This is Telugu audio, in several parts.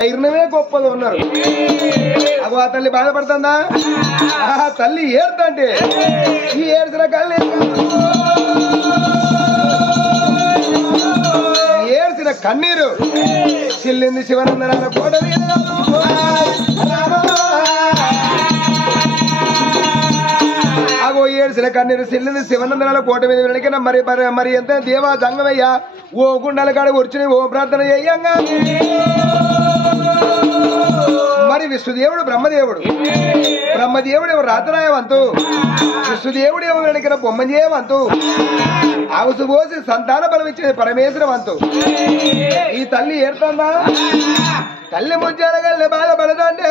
ధైర్యమే గొప్పగా ఉన్నారు. అగో ఆ తల్లి బాధపడుతుందా? ఆ తల్లి ఏడుతంటే ఈ ఏడ్చిన కళ్ళు ఏడ్చిన కన్నీరు చిల్లింది శివనందన కోట మీద. అగో ఏడ్చిన కన్నీరు చిల్లింది శివనందనాల కోట మీద వెనకన. మరి మరి ఎంత దేవా జంగమయ్యా ఓ గుండాల కాడ కూర్చుని ఓ ప్రార్థన చెయ్యంగా. మరి విష్ణుదేవుడు బ్రహ్మదేవుడు ఎవరు రాతరాయవంతు, విష్ణుదేవుడు ఎవరు వెనకన బొమ్మజేయవంతు, ఆవుసు పోసి సంతాన బలం ఇచ్చిన పరమేశ్వరవంతు. ఈ తల్లి ఏడుతుందా? తల్లి ముత్యాల గల్లె బాధపడదంటే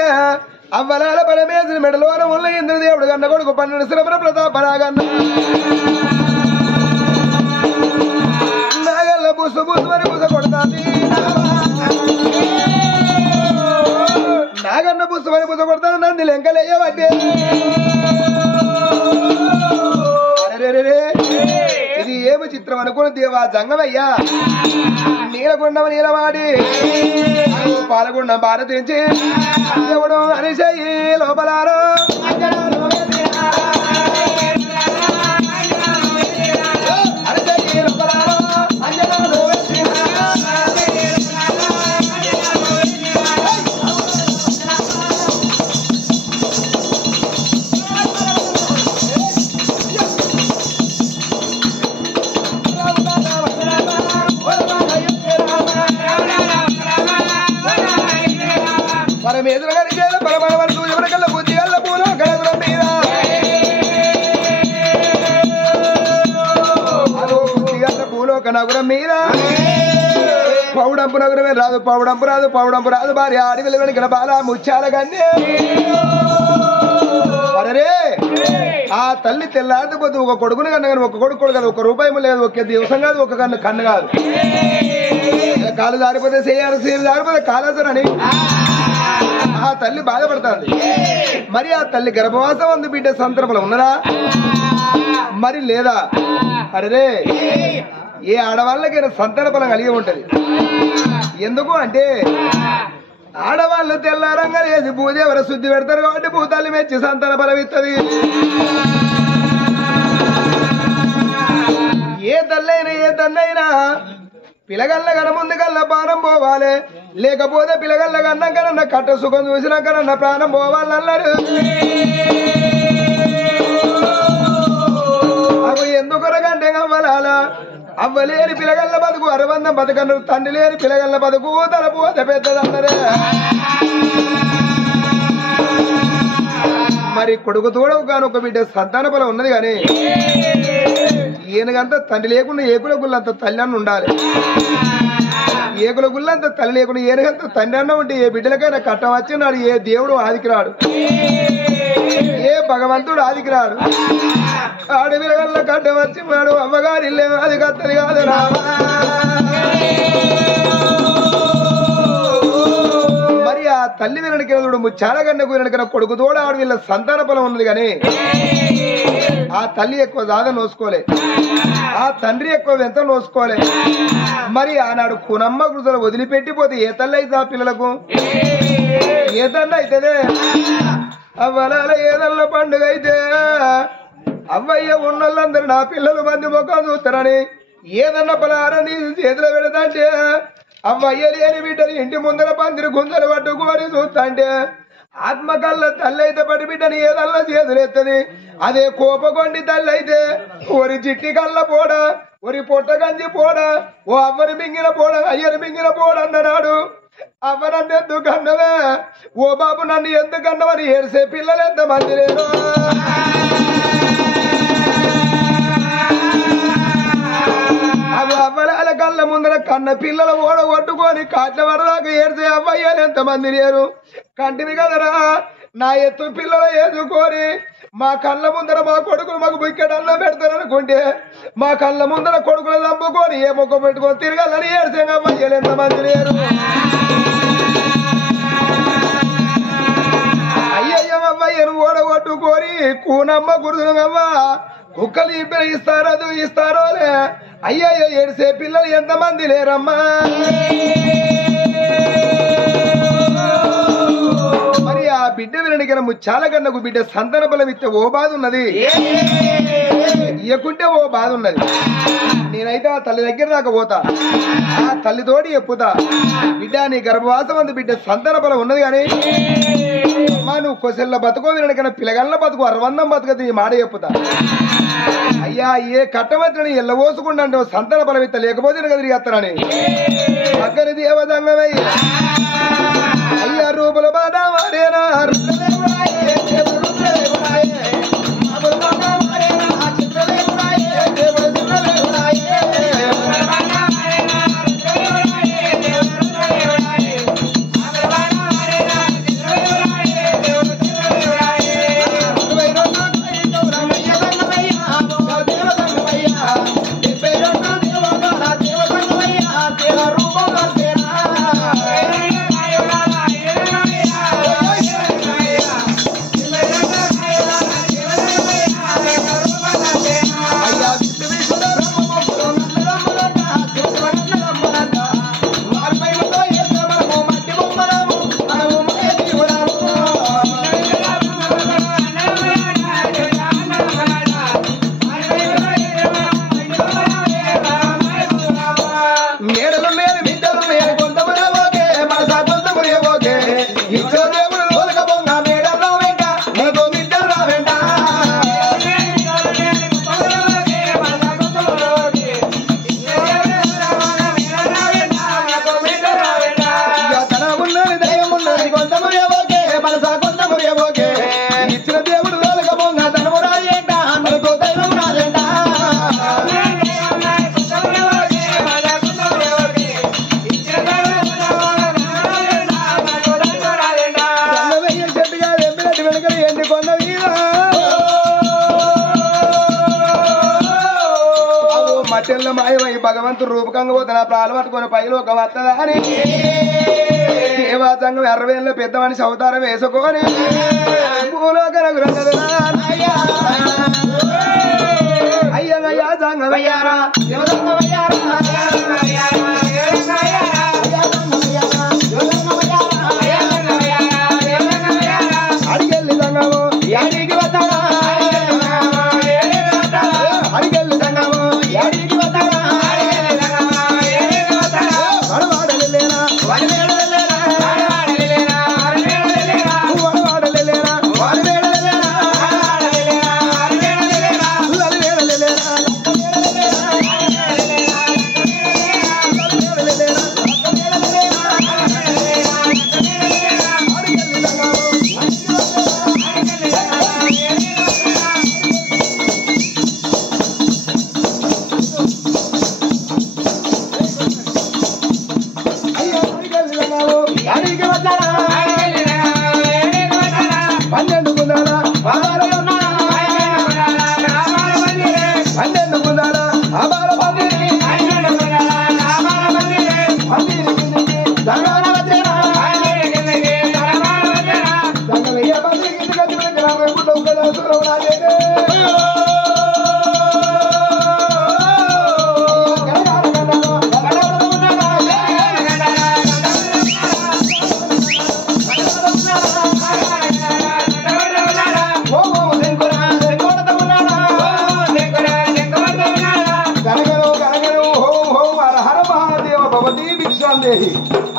అవ్వలాల పరమేశ్వరి మెడలోన ఉన్న ఇంద్రదేవుడు కన్న కొడుకు 12 శ్రమల ప్రతాపరాగన్న నాగల్ల బుసు బుసుమని బుస కొడతాంది. నాగన్న బుసుమని బుస కొడతాను నంది లెంకలేయబట్టే. ఇది ఏమి చిత్రం అనుకుని దేవా జంగమయ్యా నీలకొండవ నీలవాడి పాలకొండ భారతించి దేవుడు అనిశయి లోపలారో నగరం మీద పౌడంపు నగరమే రాదు, పౌడంపు రాదు భార్య అడవిల వెనుకల బాల ముత్యాల గన్నే. అరే ఆ తల్లి తెల్లారిపోతే ఒక కొడుకుని కన్నా కానీ ఒక కొడుకు కాదు, 1 రూపాయి లేదు, ఒక దివసం కాదు, ఒక కన్ను కాదు. కాలు జారిపోతే చేయాలి, సీలు జారిపోతే కాలేసరని ఆ తల్లి బాధపడుతుంది. మరి ఆ తల్లి గర్భవాసం అందు బిడ్డ సంతర్పణ ఉన్నదా మరి లేదా? అరే ఏ ఆడవాళ్ళకైనా సంతాన బలం కలిగి ఉంటది. ఎందుకు అంటే ఆడవాళ్ళు తెల్లారంగా వేసి భూదేవర శుద్ధి పెడతారు కాబట్టి భూతాన్ని మెచ్చి సంతాన బలం ఇస్తుంది. ఏ తన్నైనా పిలగల్ల కన ముందు కల్లా ప్రాణం పోవాలి, లేకపోతే పిలగల్ల కన్నాకనన్న కట్ట సుఖం చూసినాకనన్న ప్రాణం పోవాలన్నారు. అవి ఎందుకొరకంటే అవ్వలాలా అవ్వలేని పిలగల్ల బతుకు అరవందం బతుకన్నారు, తండ్రి లేని పిలగల్ల బతుకు తలపు అత పెద్దదన్నరే. మరి కొడుకు తోడవు కాను ఒక బిడ్డ సంతాన బలం ఉన్నది కానీ ఈయనకంతా తండ్రి లేకుండా ఏకుల గుళ్ళంత తల్లి అన్న ఉండాలి. ఏకుల గుళ్ళంత తల్లి లేకుండా ఈయనకంత తండ్రి అన్న ఉంటే ఏ బిడ్డలకైనా కట్టం వచ్చినాడు, ఏ దేవుడు ఆదికి రాడు, ఏ భగవంతుడు ఆదికి రాడు. ఆడవిల వల్ల కట్టం వచ్చి వాడు అమ్మగారి ఇల్లే అది కత్తది కాదు రా. మరి ఆ తల్లి వెనకడు ముచ్చాల గన్నకు వెనకన కొడుకు తోడ ఆడు వీళ్ళ సంతాన బలం ఉన్నది కానీ ఆ తల్లి ఎక్కువ దాదా నోసుకోలే, ఆ తండ్రి ఎక్కువ ఎంత నోసుకోలే. మరి ఆనాడు కునమ్మ కృతులు వదిలిపెట్టిపోతే ఏ తల్లి అయితే ఆ పిల్లలకు ఏ తల్లి అవుతుందే? అవ్వలాల ఏదల్ల పండుగ అయితే అవ్వయ్య ఉన్నోళ్ళందరూ నా పిల్లలు మంది ముఖం చూస్తారని ఏదన్నా పలారం తీసి చేతిలో పెడతాంటే అవ్వయ్య లేని బిడ్డలు ఇంటి ముందర పందిరి గుందలు పట్టుకొని చూస్తాంటే ఆత్మకల్ల తల్లి అయితే పడి బిడ్డని ఏదల్లా చేతులెత్తది. అదే కోపకొండి తల్లి అయితే ఒరి చిట్టి కళ్ళ పోడ, ఒరి పొట్ట గంజి పోడ, ఓ అవ్వని మింగిన పోడ, అయ్యని మింగిన పోడ అన్ననాడు. అవ్వ నన్ను ఎందుకు అన్నవే, ఓ బాబు నన్ను ఎందుకు అన్నవని ఏడ్సే పిల్లలు ఎంతమంది లేరు. అవి అవ్వల కళ్ళ ముందర కన్న పిల్లల ఓడ కొట్టుకొని కాట్ల వరదాకా ఏడ్చే అవ్వయ్యాలు ఎంతమంది లేరు. కంటివి కదరా నా ఎత్తు పిల్లలు ఎదుకొని మా కళ్ళ ముందర మా కొడుకులు మాకు బుక్కెడల్లో పెడతారనుకుంటే మా కళ్ళ ముందర కొడుకులు చంపుకొని ఏ మొక్క పెట్టుకొని తిరగాలని ఏడ్చే అవ్వయ్యాలు ఎంతమంది లేరు. అయ్యయ్యమవ్వయ్యను ఓడగొట్టుకొని కూనమ్మ గురుదునమ్మ కుక్కలు ఇస్తారోలే అయ్యయ్యో ఏడ్సే పిల్లలు ఎంతమంది లేరమ్మా. బిడ్డ వినడిగిన ముచ్చాల కన్నకు బిడ్డ సంతాన బలం ఇస్తే ఓ బాధ ఉన్నది, ఇయ్యకుంటే ఓ బాధ ఉన్నది. నేనైతే ఆ తల్లి దగ్గర దాకా పోతా, ఆ తల్లితోటి చెప్పుతా, బిడ్డ నీ గర్భవాసం అందు బిడ్డ సంతాన బలం ఉన్నది కానీ అమ్మా నువ్వు కొసెల్ల బతుకో వినడికన్నా పిల్లగల్ల బతుకు అరవందం బతుకది ఈ మాట చెప్పుతా. అయ్యా ఏ కట్టమని ఎల్లబోసుకుండా అంటే సంతాన బలం ఇస్తా, లేకపోతే కదా తిరిగేస్తానని అక్కడి దేవదంగమయ్య అయ్యా రూపుల బాధ మారేనా మట్టెల్లో మాయమై భగవంతుడు రూపకంగా పోతే నా ప్రాణం పట్టుకొని పైలో ఒక వత్తదా అని దేవాసంగం 60 ఏళ్ళ పెద్ద మనిషి అవతారం వేసుకొని అయ్యా సంగమయ్యారా అడిగెళ్ళి సంగము యాడికి వస్తాడా అడిగెళ్ళి సంగము యాడికి వస్తాడా వడవాడలేనా వడవేడలేనా వడవాడలేనా వడవేడలేనా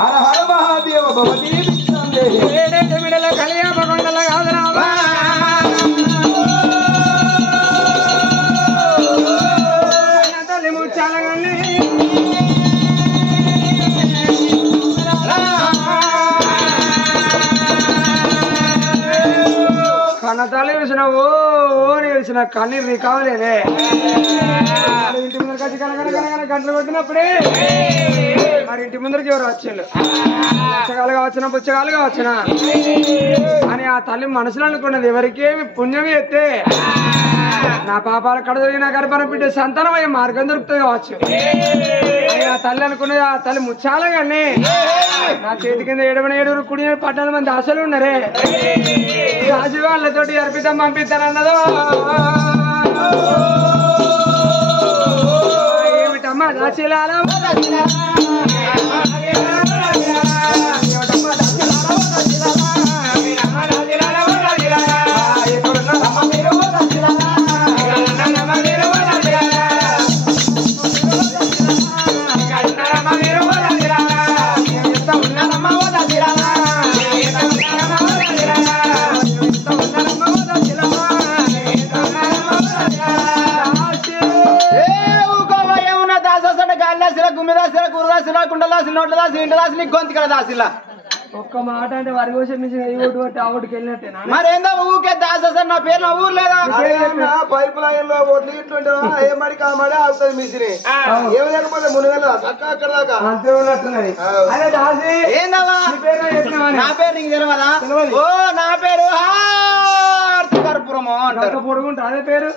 హర హర మహాదేవ భవతి కలియాపకొండల కాదురావా తల్లి ముచ్చాలగానే కన్న తల్లి విసిన ఓ నిలిచిన కన్నీరు కావలేదే ఇంటి ముందర కచ్చి కనకన గంటలు కొట్టినప్పుడే మరి ఇంటి ముందరికి ఎవరు వచ్చారు పుచ్చకాలుగా వచ్చినా పుచ్చకాలుగా వచ్చినా అని ఆ తల్లి మనసులో అనుకున్నది ఎవరికేమి పుణ్యం ఎత్తే నా పాపాలు కడ దొరికిన గర్భన బిడ్డ సంతానం అయ్యే మార్గం దొరుకుతుంది కావచ్చు అని ఆ తల్లి అనుకున్నది. ఆ తల్లి ముచ్చాలగానే నా చేతి కింద 7 కుడి 14 మంది ఆశలు ఉన్నారే రాజు వాళ్ళతోటి అర్పితం పంపిస్తానన్నదో ఏమిటమ్మా దాచిలాల కుండలు దాసి నోట్ల దాసి ఇంటి దాసి నీకు గొంతుకల దాసిలా ఒక్క మాట అంటే వరి కోసే మిషన్ ఇవ్వటి బట్టి ఆవుడికి వెళ్ళినట్టేనా మరేందో ఊకే దాసా నా పేరు నా ఊరు లేదా పైప్ లైన్ లో ఒడ్లు ఇట్లుంటావా ఏ మడికి ఆ మడి ఆగుతుంది మిషన్ ఏమి లేకపోతే మునిగల చక్క అక్కడ దాకా అంతే ఉన్నట్టున్నది అదే దాసి ఏందవ్వా నా పేరు నీకు తెలియదా ఓ నా పేరు కర్పూరము అంటారు పొడుగుంటా అదే పేరు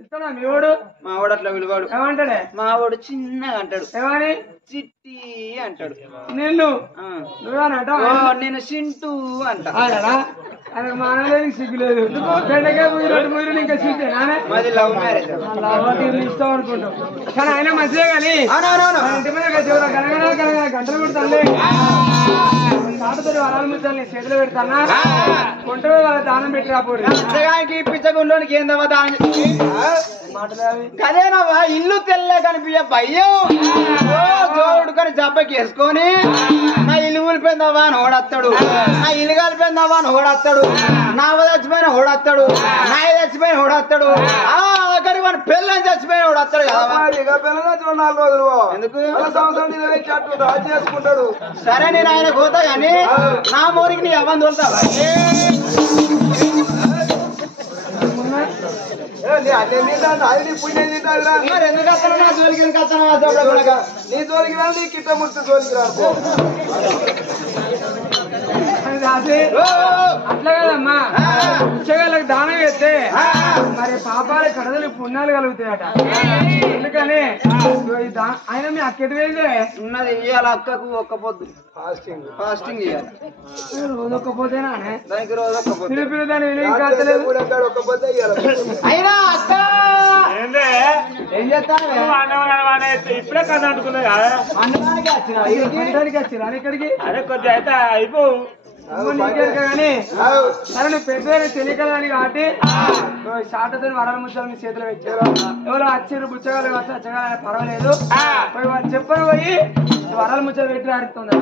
ఇస్తాడా మీ వాడు మా వాడు అట్లా విలువాడు ఏమంటాడే మా వాడు చిన్నగా అంటాడు ఏమని చిట్టి అంటాడు నిన్ను నువ్వేనంట నేను సింటూ అంట ఆయన మానలేనికి సిగ్గులేదు బెండకాయ ముయ్యరు ఇంకా సిగ్గేనా మాది లవ్ మ్యారేజ్ ఇష్టం అనుకుంటాం కానీ ఆయన మంచిదే కానీ ఇంటి మీద గంటలు పెడతానులే తాటతో వరాలు ముచ్చాలి చేతిలో పెడతానా కొంట దానం పెట్టి రాపోడు అంతగానికి పిచ్చగుండోనికి ఏందవ్వా దాని అదేనవ్వా ఇల్లు తెల్ల కనిపించ భయం జోడు కానీ జబ్బకి వేసుకొని నా ఇల్లు ఊలిపోయిందవ్వా అని ఓడత్తాడు నా ఇల్లు కలిపోయిందవ్వా అని ఓడత్తాడు నా చచ్చిపోయిన ఓడత్తాడు నా చచ్చిపోయిన ఓడత్తాడు ఆఖరికి మన పిల్లని చచ్చిపోయిన ఓడత్తాడు కదా పిల్లలు 4 రోజులు ఎందుకు సంవత్సరం చేసుకుంటాడు సరే నేను ఆయన పోతా గాని నా మోరికి నీ అవ్వని తోలుతావా మరి ఎందుకు వస్తాను నా జోలికి ఎందుకు వస్తాను నీ జోలికి రా నీ కిట్టమూర్తి జోలికి రాదు అట్లా కదమ్మా ఉచ్చగాళ్ళకి దానం వేస్తే మరి పాపాలు కడదలు పుణ్యాలు కలుగుతాయట ఎందుకని ఆయన మీ అక్కడి వేదే ఉన్నది ఇయ్యాల అక్కకు ఒక్క పొద్దు ఫాస్టింగ్ ఇయ్యాలి రోజు ఒక్కపోతేనా దానికి రోజు ఒక్క పొద్దు పిలిపిలి దాన్ని కాస్తలేదు అయినా అక్క ఏం చేస్తాను ఇప్పుడే కథ అనుకున్నా వండడానికి వచ్చిరా ఇక్కడికి అదే కొద్దిగా అయితే అయిపో కానీ సరే నువ్వు పెద్దదని తెలియకలని కాబట్టి షాటతో వరాల ముచ్చాలు మీ చేతిలో పెట్టారు ఎవరో వచ్చారు బుచ్చగాలు వచ్చి వచ్చగానే పర్వాలేదు చెప్పని పోయి వరాల ముచ్చలు పెట్టి ఆడుతుంది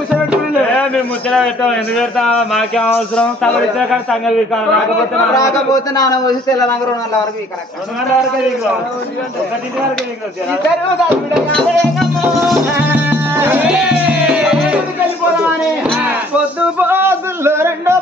ముచ్చలు పెట్టుకుని మేము ముచ్చట పెట్టాం ఎందుకు పెడతాం మాకేం అవసరం తమ ఇచ్చిన కానీ సంగతి రాకపోతే నాన్న వచ్చి తెల్లనంగా 2 గంటల వరకు 2 గంటల వరకే దిగుతాం 1 వరకు వెళ్ళిపోదామని పొద్దు పొద్దుల్లో రెండో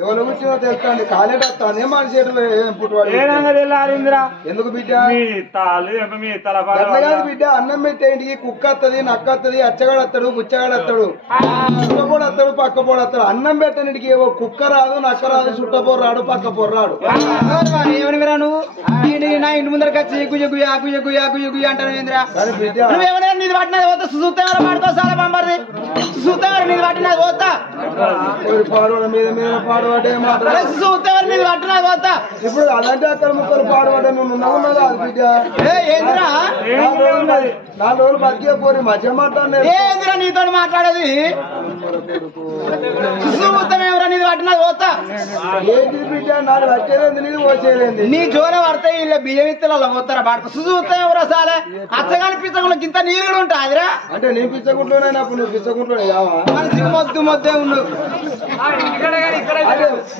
ఎవరు కూర్చో తెలుస్తాండి కాలేటస్తానే మనిషి ఎందుకు బిడ్డ మీ తల కాదు బిడ్డ అన్నం పెట్టే ఇంటికి కుక్క వస్తుంది నక్క వస్తుంది అచ్చగాడు వస్తాడు బుచ్చగాడు వస్తాడు చుట్టపోడు వస్తాడు పక్క పోడు వస్తాడు అన్నం పెట్టనిటికి ఏవో కుక్క రాదు నక్క రాదు చుట్టపోరు రాడు పక్క పొర రాడు ఏమనిరా నువ్వు నా ఇంటి ముందరకు వచ్చి గుయ్య గుయ్య గుయ్య గుయ్య గుయ్య గుయ్య అంటాను ఏంద్రా నువ్వేమైనా నీది పట్టినది పోతా సుసూత్తారు పడుతావు చాలా బంబారిది సుసూత్తారు నీది పట్టినది పోతా పాడవడం మీద మీద పాడబడే మాట సుసూత్తారు నీది పట్టినది పోతా ఇప్పుడు అలాంటి అక్కడ ముక్కలు పాడబడ్డా నువ్వు నవ్వున్నదా బిడ్డ ఏంద్రా 4 రోజులు బతికే పోరి మధ్య మాట్లాడే ఏంద్రా నీతో మాట్లాడేది ఎవరా నీది పట్టినది పోతా ఏంటి బిడ్డ నాలుగు వచ్చేది నీళ్ళు పోసేది నీ జోల పడితే ఇలా బియ్యం ఇత్తలు పోతారా పడతా సుజుతా ఎవరా సాలే అచ్చగాని పిచ్చకుండా ఇంత నీళ్ళు కూడా ఉంటాదిరా అంటే నేను పిచ్చకుంటున్నా అప్పుడు నువ్వు పిచ్చకుంటున్నా మనిషికి మొద్దే ఉండు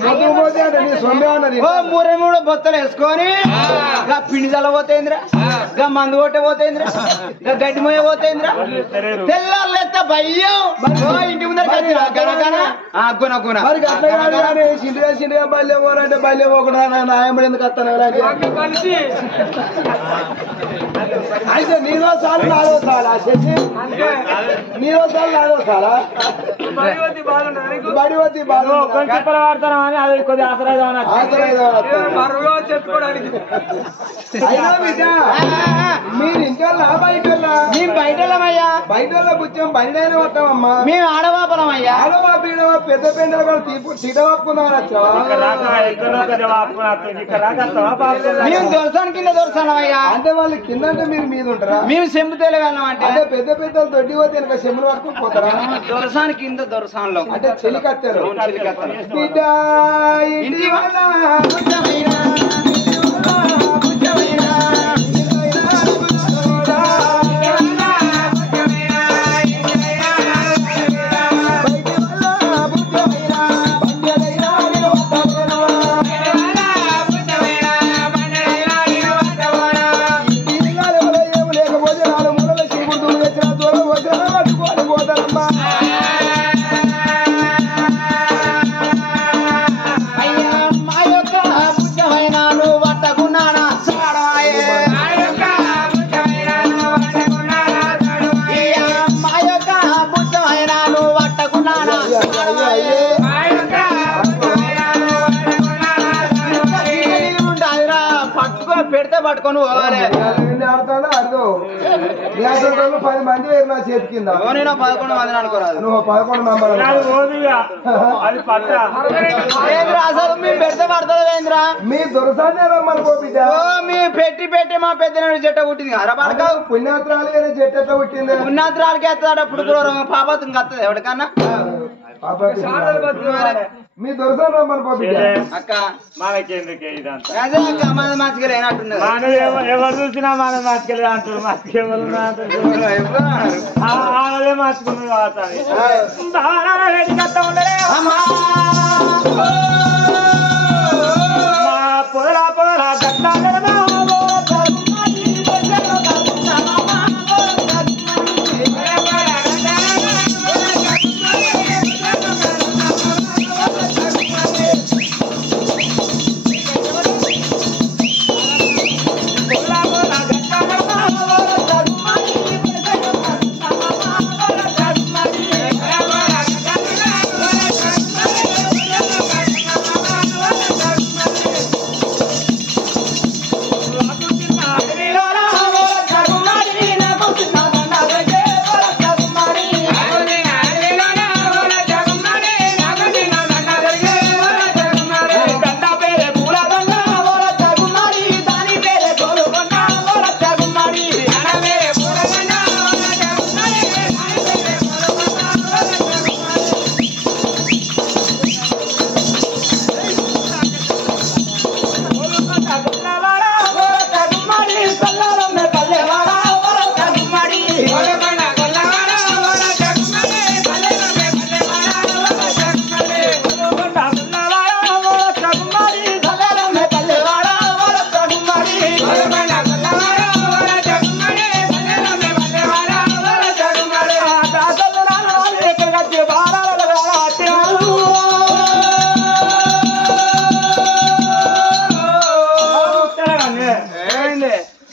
మొదలు పోతే అంటే నీ సొమ్మే ఉన్నది ఓ మూడు బొత్తలు వేసుకొని గా పిండి చల్ల పోతేంద్రా గా మందు కొట్టే పోతేంద్రా గా గడ్డి మొయ్య పోతేంద్రా తెల్లారులెత్త భయ్యం ఓ ఇంటి ముందర గుణ మరి అట్లా కాదు కానీ సిండిగా బల్లె పోరంటే బల్లె పోకుండా నాయమడి ఎందుకు వస్తాను అయితే నీదో సాలు నాదో సాలా చేసి నీదో సాలు నాదో సాలా బడి వద్ది బాగా వాడతాను అని అది కొద్దిగా చెప్పుకోవడానికి అయినా బిడ్డ మీరు ఇంట్లో బయట మేము బయటమయ్యా బయట కూర్చొని బయటనే వస్తామమ్మా మేము ఆడవాపలమయ్యా ఆడవా బీడవా పెద్ద పెండలు కూడా తీటవాపుకున్నాం మేము దొరసాని కింద దొరసానమయ్యా అంటే వాళ్ళు కింద అంటే మీరు మీద ఉంటారా మేము సెంపు తెలియగలం అంటే అంటే పెద్ద పెద్దలు దొడ్డి పోతే వెనక చెమ్ములు పట్టుకుని పోతారా దొరసాని కింద దొరసాన్లో అంటే చెలి కట్టారు బిడ్డ ఇంటి వాళ్ళ పెడితే పట్టుకొని పోవాలి ఆడుతానో అర్థం 10 మంది నా చేతి కింద నేను 11 మందిని అనుకోరాదు నువ్వు 11 మెంబర్ అది పట్ట అసలు మేము పెడితే పడుతుంది ఏంద్రా మీ దొరసాన్ని రమ్మని బిడ్డ మీ పెట్టి మా పెద్ద జట్ట పుట్టింది కదా పడక పుణ్యాత్రాలు చెట్టు ఎట్లా పుట్టింది పుణ్యాత్రాలకి ఎత్తాడు అప్పుడు పాపం కత్తది ఎవరికన్నా మీ దొరసాన్ని రమ్మని బిడ్డ అక్క మనకెందుకే ఇదంతా అదే అక్క మన మంచిగా లేనట్టున్నది మనం ఎవరు చూసినా మనం మార్చుకెళ్ళి అంటారు మార్చుకెళ్ళి ఆడలే మార్చుకున్నది వాతాన్ని అమ్మా మా పొదరా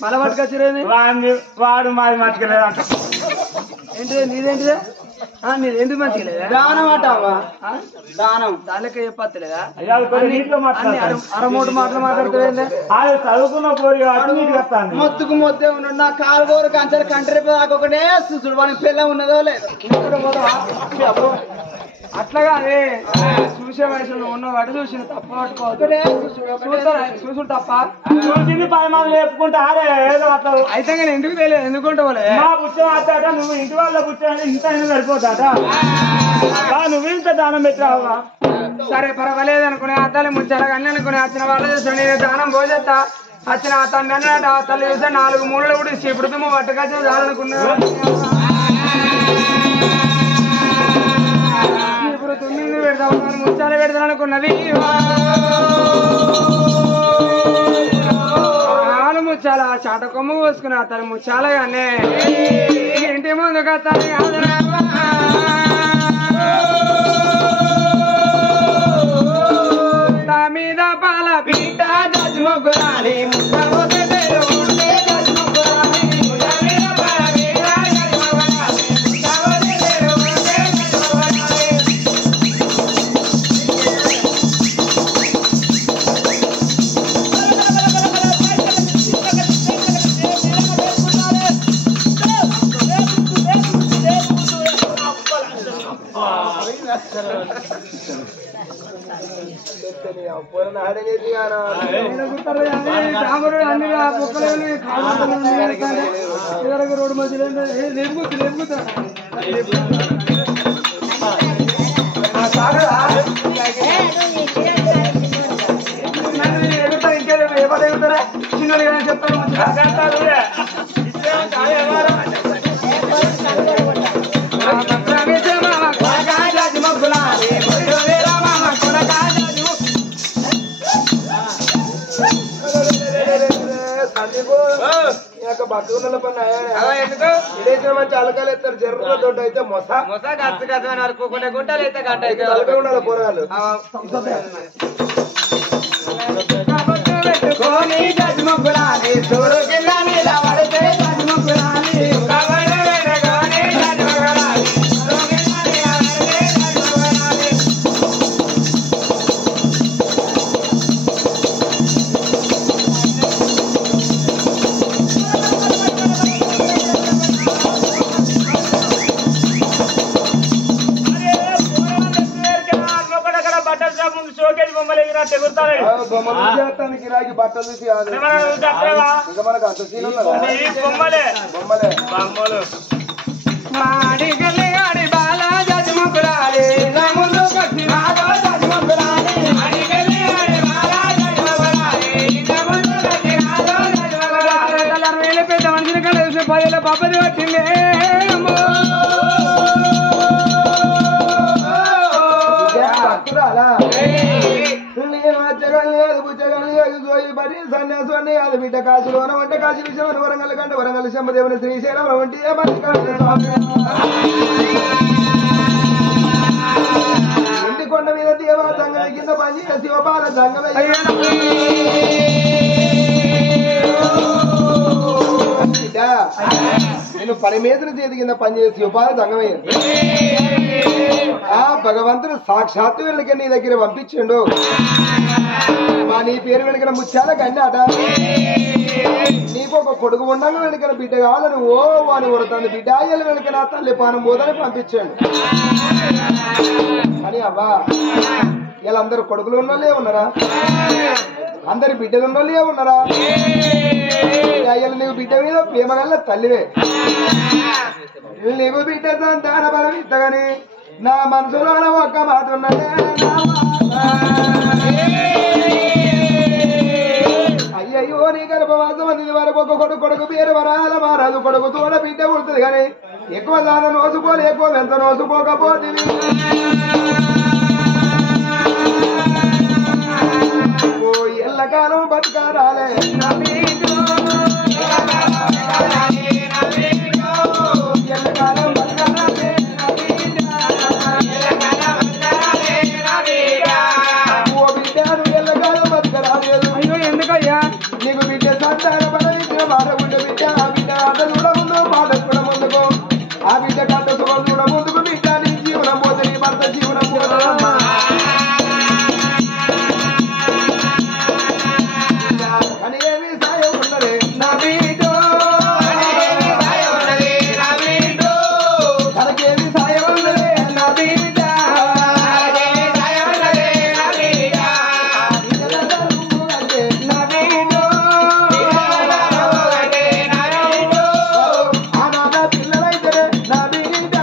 మళ్ళా పట్టుకొచ్చిరేమి వాడు మాది మార్చుకెళ్ళలేదు అంట ఏంటిదే నీదేంటిదే నీది ఎందుకు మంచిగా లేదా దానం అంటావా దానం దానిక చెప్పలేదా అయ్యా నీటిలో అరమూడు మాటలు మాట్లాడుతుంది అది చదువుకున్న పోరి కాబట్టి నీటికి వస్తాను మొత్తుకు మొత్తే ఉన్నాడు నా కాలు కోరు కంచెలు కంటి రేపు దాకా ఒకటే చూడు వానికి పిల్ల ఉన్నదో లేదు అట్లాగా అదే చూసే వయసులో ఉన్నవాడు చూసిన తప్ప చూసుడు తప్ప చూసింది 10 మంది లేపుకుంటా అరే ఏదో అట్లా అయితే నేను ఎందుకు తెలియదు ఎందుకుంటే మా పుచ్చం అత్తాట నువ్వు ఇంటి వాళ్ళ పుచ్చాని ఇంత అయినా సరిపోతా ముచ్చాలట నువ్వు ఇంత దానం పెట్టినావుగా సరే పర్వాలేదు అనుకునే ఆ తల్లి ముచ్చాల కానీ అనుకునే వచ్చిన వాళ్ళు చూసాను నేను దానం పోసేస్తా వచ్చిన ఆ తండ్రి అన్నట ఆ తల్లి చూస్తే 4 మూలలు కూడా ఇప్పుడు తుమ్ము పట్టుకొచ్చి చాలనుకున్నాడు ఇప్పుడు తుమ్మింది పెడతావు ముచ్చాలు పెడతాను అనుకున్నది ముచ్చాల చాట కొమ్ము కోసుకుని ఆ తల్లి ముచ్చాలగానే ఇంటి ముందుకు తల్లి మీద పాల పీట జజ్మొగ్గురాలి రోడ్డు మధ్యలో ఎగుతా ఇంకే ఎవరు ఎగుతారా చిన్నోడు కానీ చెప్తాను బతుకుల పని ఎందుకు ఇదేసిన మంచి అలకాలు ఎత్తారు జర్ర తోట అయితే మొస కత్తి కథ నరుకోకుండా గుంటలు అయితే గంట అలక ఉండాలి పోరాలు పెట్టుకొని గజ్మొగ్గులాలి చూడు కింద మీద పడితే గజ్మొగ్గులాలి గిరాకి బట్టలు చూసి ఇంకా మనకు అంత సీన్ బొమ్మలే బొమ్మలు ఆడి బాల జజ్మొగ్గులాలి ముందు పెద్ద మనిషిని కలిసి 10 పబ్బది వచ్చింది సన్యాసి అది బిడ్డ కాశీలోన వంట కాశీ విషయం వరంగల్ కంటే వరంగల్ శంభదేవుని శ్రీశైలం వంటి ఇంటి కొండ మీద దేవా సంగమ కింద పని శివపాల సంగమ బిడ్డ నేను పరమేశ్వర చేతి కింద పనిచేసి శివపాల సంగమయ్యింది ఆ భగవంతుడు సాక్షాత్తు వీళ్ళకి నీ దగ్గర పంపించిండు మా నీ పేరు వెనుకన ముత్యాల కన్నాట నీకు ఒక కొడుకు ఉండగా వెనుకన బిడ్డ కావాలని ఓ వాని కొడుతుంది బిడ్డ అయ్యలు వెనుకన తల్లి పానం పోదని పంపించాడు అని అవ్వా వీళ్ళందరూ కొడుకులు ఉన్నోళ్ళే ఉన్నారా అందరి బిడ్డలు ఉన్నోళ్ళే ఉన్నారా అయ్యలు నీకు బిడ్డ మీద ప్రేమ గల్ల తల్లివే నీకు బిడ్డ సంతాన బలం ఇస్తగాని నా మనసులో ఒక్క మాట ఉన్నదే అయ్యయ్యో నీ గర్భవాసం అనేది వరకు ఒక కొడుకు పేరు వరాల మారాదు కొడుకు తోడ బిడ్డ పుడుతుంది కానీ ఎక్కువ దాన నోసుకోలే ఎక్కువ ఎంత నోసుకోకపోతే ఎల్లకాలం బతకారాలే ఎల్లకాలం బతకారాలే ఎల్లకాలం బతకరాలేదు అయ్యో ఎందుకయ్యా నీకు బిడ్డ సంతాన బలమిచ్చిన మాట ఉండే బిడ్డ ఆ బిడ్డ ఆట చూడ ముందు పాట చూడ ముందుకు ఆ బిడ్డ కంట సుఖం చూడ ముందుకు బిడ్డ నీ జీవనం పోతే నీ భర్త జీవనం పోతుందమ్మా అని ఏమి సాయం ఉన్నదే నా బిడ్డ తనకేమి సాయం ఉన్నదే నా బిడ్డ పిల్లలైతే నా బిడ్డ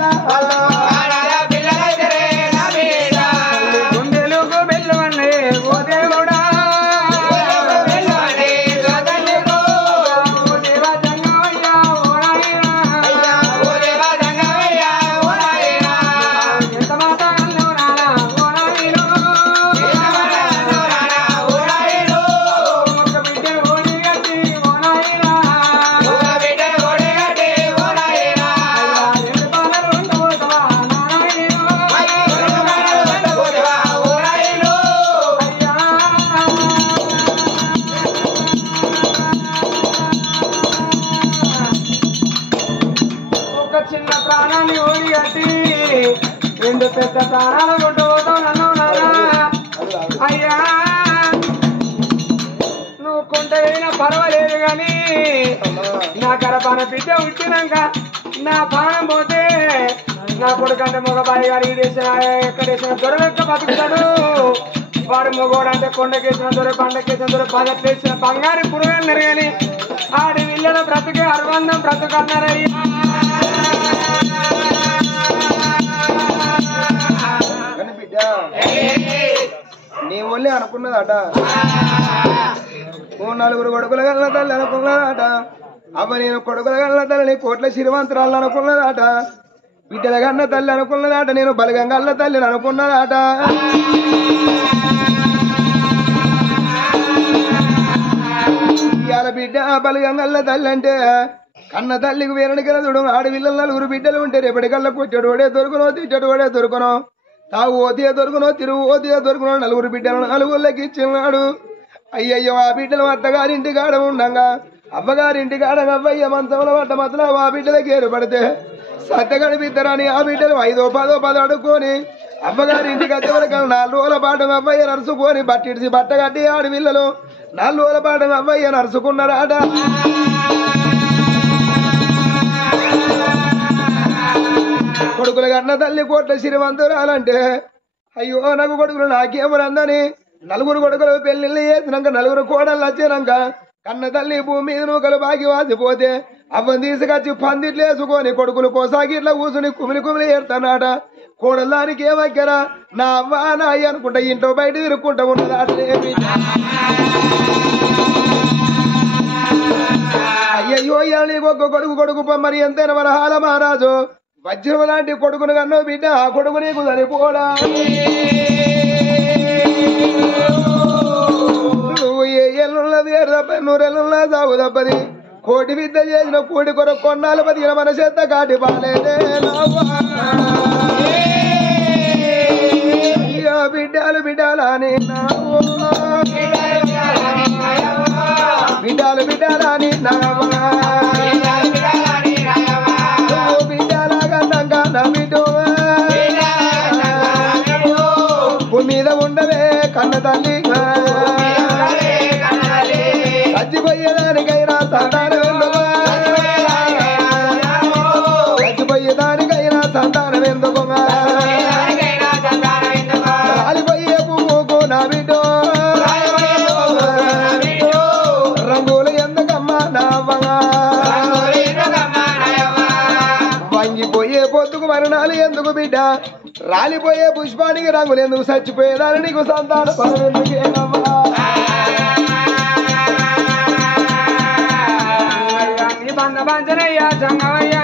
రెండు పెద్ద ప్రాణాలు కొట్టుపోతావు అన్నావు నాన్న. అయ్యా నువ్వు కొంట అయినా పర్వాలేదు గాని నా గర్భాన బిడ్డ వచ్చినాక నా ప్రాణం పోతే నా కొడుకంటే మగ బాయి గారు ఈడేసిన ఎక్కడేసిన దొరలెక్క బతుకుతాడు. వాడు మగోడు అంటే కొండకేసిన దొర పండకేసిన దొర పదట్లేసిన బంగారు పురుగన్నారు కానీ ఆడి విల్లల బ్రతుకే అరవందం బ్రతుకన్నారయ్యా. కానీ బిడ్డ నీ ఒళ్ళే అనుకున్నదట ఓ నలుగురు కొడుకుల గల్ల తల్లి అనుకున్నదట. అవ్వ నేను కొడుకుల గల్ల తల్లిని కోట్ల శ్రీమంతురాలు అనుకున్నదట. బిడ్డల గన్న తల్లి అనుకున్నదట. నేను బలగం గల్ల తల్లిని అనుకున్నదట. ఇవాళ బిడ్డ బలగం గల్ల తల్లి అంటే కన్న తల్లికి వేరడికల చూడు. ఆడపిల్లలు నలుగురు బిడ్డలు ఉంటే రేపటికల్లా కొట్టాడు ఓడే దొరుకునో తిట్టాడు ఓడే దొరుకునో తాగు ఓతియే దొరుకునో తిరుగు ఓతియే దొరుకునో నలుగురు బిడ్డలను నలుగురులకి ఇచ్చిన్నాడు. అయ్యయ్యో ఆ బిడ్డలు అత్తగారింటి కాడ ఉండంగా అవ్వగారింటి కాడ అవ్వయ్య మంచంలో పడ్డ మతలో ఆ బిడ్డలకి ఏర్పడితే సత్య కనిపిద్దరని ఆ బిడ్డలు 5 10 10 అడుక్కొని అవ్వగారింటికి వచ్చే వరకు 4 రోజుల పాటు అవ్వయ్య నరుసుకొని బట్టిడిసి బట్ట కట్టి ఆడపిల్లలు 4 రోజుల పాటు అవ్వయ్య నరుసుకున్నారాట. కొడుకులు కన్న తల్లి కోట్ల శ్రీమంతురాలంటే అయ్యో నాకు కొడుకులు నాకేమరందని నలుగురు కొడుకులు పెళ్లిళ్ళు చేసినాక నలుగురు కోడళ్ళు వచ్చినాక కన్న తల్లి భూమి మీద నూకలు బాగి వాసిపోతే అవ్వని తీసుకొచ్చి పందిట్లు వేసుకొని కొడుకులు కోసాగి ఇట్లా కూర్చుని కుమిలి కుమిలి ఏడుతున్నాడ. కోడలు దానికి ఏమక్కరా నా అవ్వ నా అయ్య అనుకుంటా ఇంట్లో బయట తిరుక్కుంటా ఉన్నది. అట్లేమి అయ్యయ్యో నీకు ఒక్క కొడుకు పొమ్మని ఎంతైనా వరహాల మహారాజు వజ్రం లాంటి కొడుకును కన్నో బిడ్డ ఆ కొడుకు నీకు సరిపోడా. నువ్వు ఏ ఎల్లున్న వేరు తప్ప 100 ఏళ్ళున్నా సాగు తప్పది. కోటి విద్య చేసిన కూడి కొరకు కొన్నాళ్ళు బతికిన మన చేత కాటి పాలేదే బిడ్డలు బిడ్డలని బిడ్డలు బిడ్డలని భూమి మీద ఉండవే కన్న తల్లి చచ్చిపోయేదానికైనా సంతానం ఎందుకు చచ్చిపోయేదానికైనా సంతానం ఎందుకు రాలిపోయే పువ్వుకు నా బిడ్డ రంగులు ఎందుకమ్మా నావగా వంగిపోయే పొద్దుకు మరణాలు ఎందుకు బిడ్డ రాలిపోయే పుష్పానికి రంగులు ఎందుకు చచ్చిపోయేదాన్ని నీకు సంతానం ఎందుకేనమ్మా. బంధనయ్యా జంగమయ్యా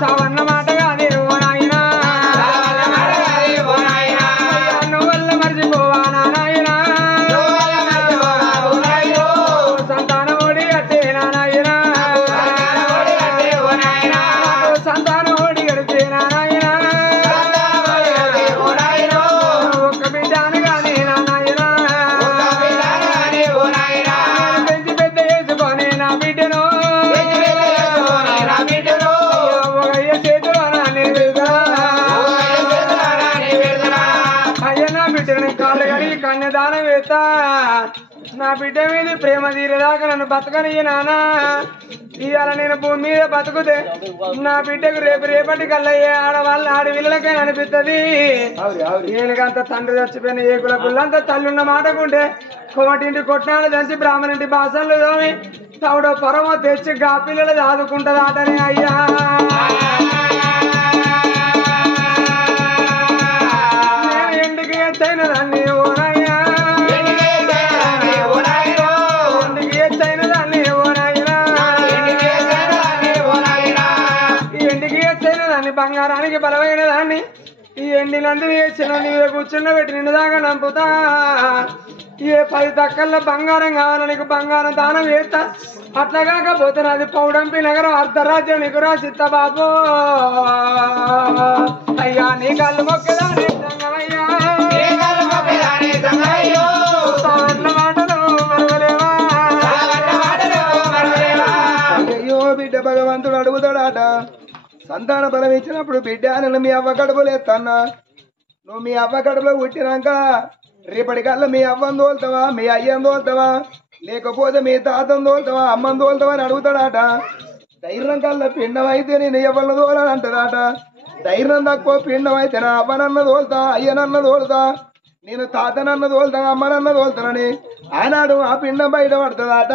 సవన్న మాట కాదే ఓ నాయనా నువ్వు వల్ల మర్చిపోవా నాయనా సంతానం ఓడి అట్టే నాయనా సంతానం ఓడి గడితే నాయనా ఒక్క బిడ్డను కానీ నాయనా పెంచి పెద్ద వేసుకొని నా బిడ్డను ఒక చేతులు అయ్యా నా బిడ్డను కాళ్ళు కడిగి కన్యదానం వేస్తా నా బిడ్డ మీద ప్రేమ తీరేదాకా నన్ను బతకనియ్య నానా. ఇవాళ నేను భూమి మీద బతుకుతే నా బిడ్డకు రేపటి కల్లయ్యే ఆడవిల్లలకైనా అనిపిస్తుంది. ఏనుగంత తండ్రి చచ్చిపోయిన ఏకుల గుళ్ళంతా తల్లున్న మాటకుంటే కోమటింటి కొట్టినాడు దంచి బ్రాహ్మణింటి బాసన్లు తోమి తవుడో పరమ తెచ్చి గా పిల్లలు ఆదుకుంటదాటనే అయ్యా. నేను ఎండికి ఎత్తైన దాన్ని ఓనయ్యా ఎండికి ఎత్తైన దాన్ని ఓనయ్యా ఎండికి ఎత్తైన దాన్ని బంగారానికి బలమైన దాన్ని ఈ ఎండినందు వేసిన నీవే కూర్చుండ పెట్టి నిండుదాకా నంపుతా. ఏ 10 తక్కల్లో బంగారం కావాల నీకు బంగారం దానం వేస్తా. అట్లా కాకపోతే నాది పౌడంపి నగరం అర్ధరాజ్యం నీకు రాసిత్త బాబు. అయ్యా నీ కళ్ళు మొక్కదానే సంగమయ్యా మాటలు మరవలేవా. అయ్యో బిడ్డ భగవంతుడు అడుగుతాడాట సంతాన బలం ఇచ్చినప్పుడు బిడ్డ నేను మీ అవ్వ కడుపులు ఎత్తన్నా నువ్వు మీ అవ్వ కడుపులో పుట్టినాక రేపటికల్లా మీ అవ్వని తోలుతావా మీ అయ్యని తోలుతావా లేకపోతే మీ తాతను తోలుతావా అమ్మని తోలుతావా అని అడుగుతాడట ధైర్యం కల్లా పిండం అయితే నేను ఎవరిని తోలని అంటాడట ధైర్యం తక్కువ పిండం అయితే నా అవ్వనన్న తోలుతా అయ్యనన్న తోలుతా నేను తాతనన్న తోలుతా అమ్మనన్న తోలుతానని ఆనాడు ఆ పిండం బయట పడుతుందట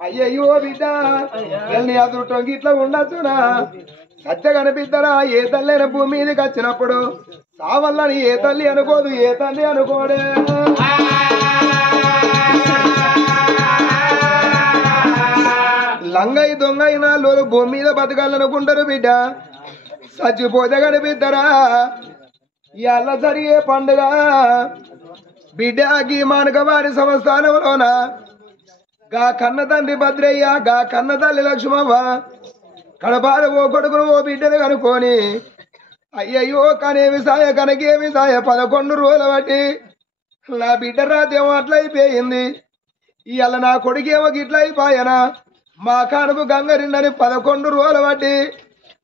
అయ్యయ్యో బిడ్డ నీ అదృష్టం ఇట్లా ఉండొచ్చునా సత్య కనిపిద్దరా ఏ తల్లి అయిన భూమి మీదకి వచ్చినప్పుడు సావల్లని ఏ తల్లి అనుకోదు ఏ తల్లి అనుకోడే లంగై దొంగై నాళ్ళు భూమి మీద బతకాలనుకుంటారు బిడ్డ చచ్చిపోతే కనిపిద్దరా ఇవాళ జరిగే పండుగ బిడ్డకి మానక వారి సంస్థానంలోన గా కన్న తండ్రి భద్రయ్య గా కన్న తల్లి లక్ష్మవ్వ కడపాలు ఓ కొడుకును ఓ బిడ్డను కనుక్కొని అయ్యయ్యో కనేమి సాయ కనకేమి సాయ 11 రోజుల బట్టి నా బిడ్డ రాతేమో అట్లయిపోయింది ఇవాళ నా కొడుకేమో గిట్లయిపోయానా మా కనుపు గంగరిందని 11 రోజుల బట్టి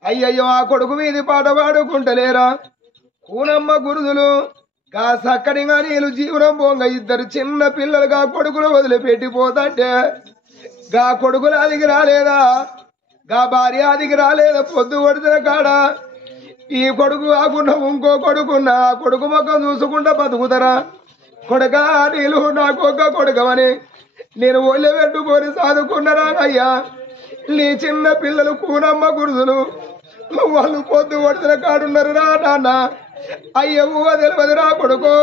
అయ్యయ్యో ఆ కొడుకు మీది పాట పాడుకుంటలేరా కూనమ్మ గురుదులు గా సక్కడిగా నీళ్ళు జీవనం పోంగ ఇద్దరు చిన్న పిల్లలుగా కొడుకులు వదిలిపెట్టిపోతుంటే గా కొడుకులు అదికి రాలేదా గా భార్య అదికి రాలేదా పొద్దు కొడుతున్న కాడ ఈ కొడుకు కాకుండా ఇంకో కొడుకున్నా ఆ కొడుకు మొక్కం చూసుకుంటా బతుకుతారా కొడుకా నీళ్ళు నాకు ఒక్క కొడుకమని నేను ఒళ్ళె పెట్టుకొని సాదుకున్నారా అయ్యా నీ చిన్న పిల్లలు కూనమ్మ గురుదులు వాళ్ళు పొద్దు కొడుతున్న కాడున్నారు రా నాన్న అయ్యవ్వ తెలియదు రా కొడుకో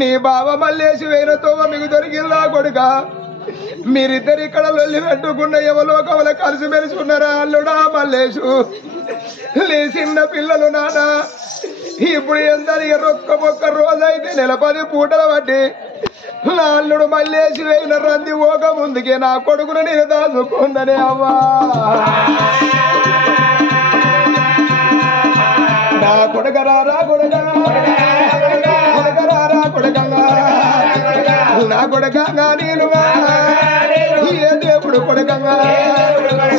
నీ బావ మల్లేసి వేయనతో మీకు దొరికిందా కొడుక మీరిద్దరు ఇక్కడ లొల్లి పెట్టుకున్న ఎవలోకవల కలిసి మెలిసి ఉన్నారా అల్లుడా మల్లేసు నీ చిన్న పిల్లలు నాన్న ఇప్పుడు ఎందరి ఒక్క రోజైతే 10 పూటల బట్టి నా అల్లుడు మల్లేసి వేయిన రంది ఓక ముందుకే నా కొడుకును నేను దాచుకుందనే అవ్వా నా కొడకరారా కొడకరారా కొడకంగా నా కొడకంగా నీలుగా ఏ దేవుడు కొడకంగా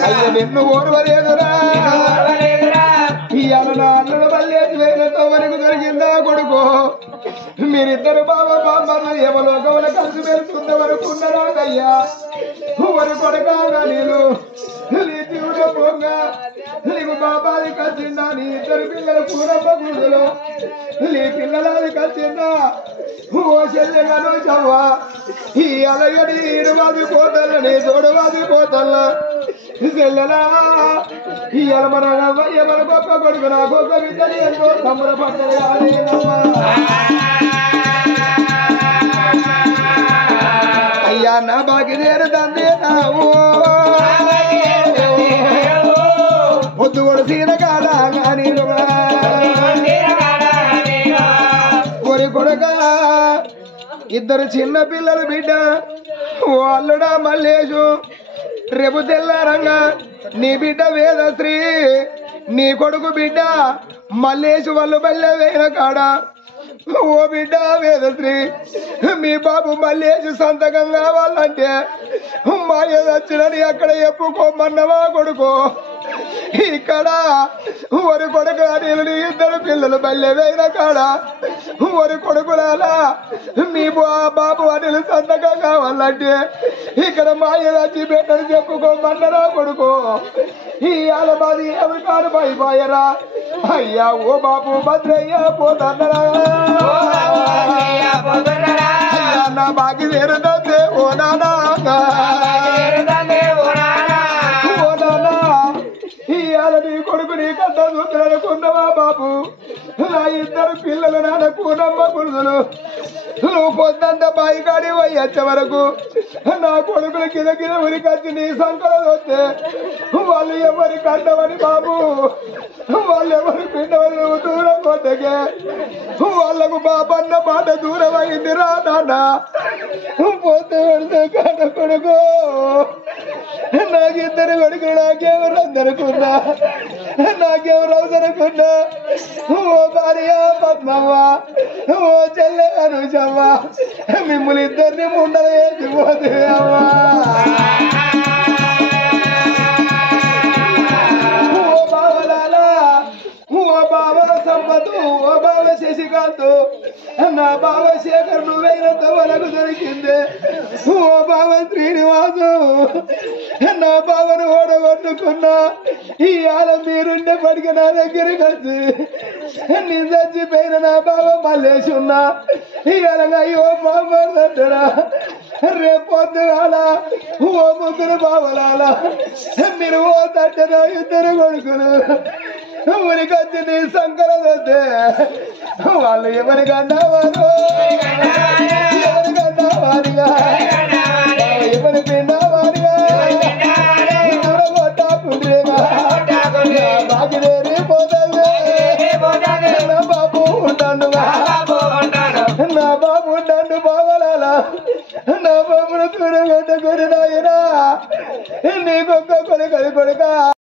అయ్య నిన్ను ఓర్వలేదురా ఇవాళ నా అల్లుడు మల్లేసి వేయడంతో వరకు దొరికిందా కొడుకు మీరిద్దరు బాబా బామ్మలు ఎవలోకవన కలిసి వెళ్తుండే వరకు ఉన్నారా అయ్యా వరు కొడకంగా నీళ్ళు నీ జీవుడ పోంగా నీకు బాబాది కలిసిందా నీ ఇద్దరు పిల్లలు కూరమ్మ గుడులో నీ పిల్లలాది కలిసిందా ఓ చెల్లెగాను చవ్వా ఈ అలగడి ఈడువాది పోతల్ల నీ తోడువాది పోతల్ల చెల్లెలా ఈ మన మన గొప్ప కొడుకు నా గొప్ప విద్యని ఎంతో సంబరపడ్డది అయ్యా నా బాకి చేరుతందే నావు పొద్దు కూడా సీన కాదా ఒరి కొడక ఇద్దరు చిన్న పిల్లలు బిడ్డ ఓ అల్లుడా మల్లేషు రేపు తెల్లారంగా నీ బిడ్డ వేదశ్రీ నీ కొడుకు బిడ్డ మల్లేషు వాళ్ళు బల్లె వేయన కాడ ఓ బిడ్డ వేదశ్రీ మీ బాబు మల్లేషు సంతకం కావాలంటే మాయ వచ్చినని అక్కడ చెప్పుకోమన్నవా కొడుకు ఇక్కడ ఒరి కొడుకు నేను నీ ఇద్దరు పిల్లలు బల్లె వేయిన కాడ ఒరి కొడుకులాలా మీ బాబు అనిలు సంతకం కావాలంటే ఇక్కడ మాయ వచ్చి పెట్టని చెప్పుకోమన్నరా కొడుకు ఈ అలబాది ఎవరి కాడు పైపోయరా అయ్యా ఓ బాబు భద్రయ్య పోతన్నరా అయ్యా నా బాకి చేరుదంతే ఓ నానా నీ కొడుకు నీ కథ చూస్తున్నానుకున్నావా బాబు నా ఇద్దరు పిల్లలు నాన్న కూనమ్మ గురుదులు నువ్వు పొద్దంత బాయి కాడి పోయి వచ్చే వరకు నా కొడుకులు కింద ఉరికొచ్చి నీ సంకలం వస్తే వాళ్ళు ఎవరి కండవని బాబు వాళ్ళు ఎవరి పిండవని నువ్వు దూరం కొట్టకే వాళ్ళకు బాబన్న మాట దూరం అయింది రా నాన్న పోతే పెడితే కన్న కొడుకు నాకిద్దరు కొడుకులు నాకెవరు అందరుకున్నా నాకెవరు అవసరకున్నా ఓ భార్య పద్మవ్వ ఓ చెల్లె అనుజవ్వ మిమ్మల్ని ఇద్దరిని ముండలు వేసిపోతే అవ్వా బావ శశికాంత్ నా బావ శేఖర్ నువ్వైనంత వరకు దొరికిందే ఓ బావ శ్రీనివాసు నా బావను ఓడగొట్టుకున్నా ఇవాళ మీరుండే పడికి నా దగ్గరికి వచ్చి నీ చచ్చిపోయిన నా బావ మల్లేసి ఉన్నా ఇవాళ అయ్యో బాబా రేపొద్దుగాల ఓ ముగ్గురు బావలాల మీరు ఓ తట్టెన ఇద్దరు కొడుకులు ఊరికొచ్చి నీ సంకర వద్దే వాళ్ళు ఎవరికన్నా వారు ఎవరికన్నా వారిగా ఎవరి పిండా వారిగా పుండ్రేగా బాగిలేరి పోతుంది నా బాబు ఉంటాడుగా నా బాబు ఉంటాడు బావలాలా నా బాబును చూడగొట్టుకుని నాయనా నీకొక్క కొడుకని కొడుక